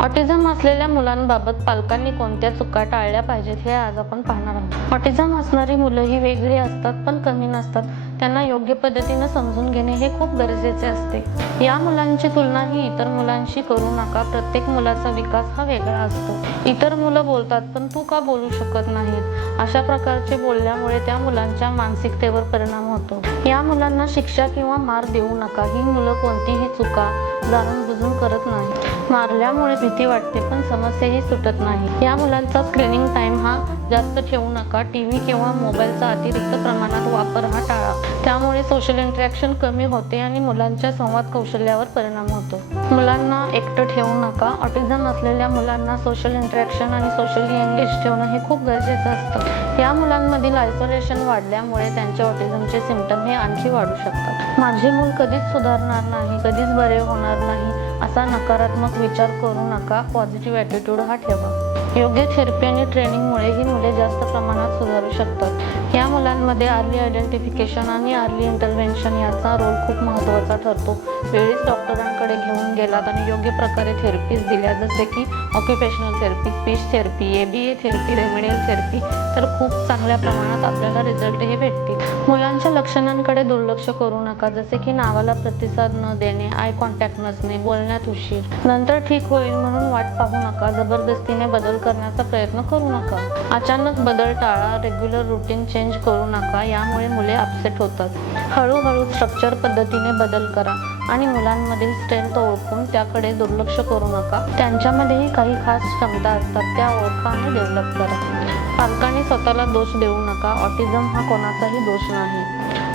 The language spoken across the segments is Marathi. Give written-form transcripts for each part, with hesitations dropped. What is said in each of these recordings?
ऑटिझम असलेल्या मुलांबाबत पालकांनी कोणत्या चुका टाळल्या पाहिजेत हे आज आपण पाहणार आहोत. ऑटिझम असणारी मुलं ही वेगळी असतात पण कमी नसतात. त्यांना योग्य पद्धतीने समजून घेणे हे खूप गरजेचे असते. या मुलांची तुलना ही इतर मुलांशी करू नका. प्रत्येक मुलाचा विकास हा वेगळा असतो. इतर मुलं बोलतात पण तू का बोलू शकत नाहीत, अशा प्रकारचे बोलल्यामुळे त्या मुलांच्या मानसिकतेवर परिणाम होतो. या मुलांना शिक्षा किंवा मार देऊ नका. ही मुलं कोणतीही चुका जाणून बुजून करत नाही. मारल्यामुळे भीती वाटते पण समस्याही सुटत नाही. या मुलांचा स्क्रीनिंग टाइम हा जास्त ठेवू नका. टीव्ही किंवा मोबाईलचा अतिरिक्त प्रमाणात वापर हा टाळा. त्यामुळे सोशल इंटरॅक्शन कमी होते आणि मुलांच्या संवाद कौशल्यावर परिणाम होतो. मुलांना एकटं ठेवू नका. ऑटिझम असलेल्या मुलांना सोशल इंटरॅक्शन आणि सोशली एंगेज ठेवणं हे खूप गरजेचं असतं. या मुलांमधील आयसोलेशन वाढल्यामुळे त्यांच्या ऑटिझमचे सिम्पटम हे आणखी वाढू शकतात. माझे मूल कधीच सुधारणार नाही, कधीच बरे होणार नाही, असा नकारात्मक विचार करू नका. पॉझिटिव्ह ॲटिट्यूड हा ठेवा. योग्य थेरपी आणि ट्रेनिंगमुळे ही मुले जास्त प्रमाणात सुधारू शकतात. या मुलांमध्ये अर्ली आयडेंटिफिकेशन आणि अर्ली इंटरव्हेन्शन याचा रोल खूप महत्त्वाचा ठरतो. वेळीच डॉक्टरांकडे घेऊन गेलात आणि योग्य प्रकारे थेरपीज दिल्या, जसे की occupational therapy, speech therapy, ABA therapy, remedial therapy, तर खूप चांगल्या प्रमाणात आपल्याला रिझल्ट हे भेटतील. मुलांच्या लक्षणांकडे दुर्लक्ष करू नका, जसे की नावाला प्रतिसाद न देणे, आय कॉन्टॅक्ट नसणे, बोलण्यात उशीर. नंतर ठीक होईल म्हणून वाट पाहू नका. जबरदस्तीने बदल करण्याचा प्रयत्न करू नका. अचानक बदल टाळा. रेग्युलर रुटीन चेंज करू नका. यामुळे मुले अपसेट होतात. हळूहळू स्ट्रक्चर पद्धतीने बदल करा आणि मुलांमधील स्ट्रेंथ ओळखून त्याकडे दुर्लक्ष करू नका. त्यांच्यामध्येही काही खास क्षमता असतात, त्या ओळखा आणि डेव्हलप करा. पालकांनी स्वतःला दोष देऊ नका. ऑटिझम हा कोणाचाही दोष नाही.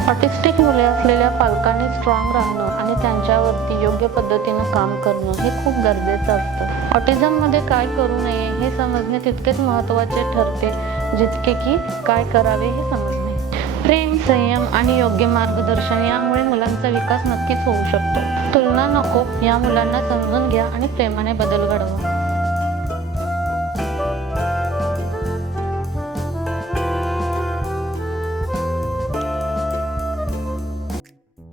ऑटिस्टिक मुले असलेल्या पालकांनी स्ट्रॉंग राहणं आणि त्यांच्यावरती योग्य पद्धतीनं काम करणं हे खूप गरजेचं असतं. ऑटिझममध्ये काय करू नये हे समजणे तितकेच महत्त्वाचे ठरते जितके की काय करावे हे समजणे. प्रेम, संयम आणि योग्य मार्गदर्शन यामुळे मुलांचा विकास नक्कीच होऊ शकतो. तुलना नको. या मुलांना समजून घ्या आणि प्रेमाने बदल घडवा.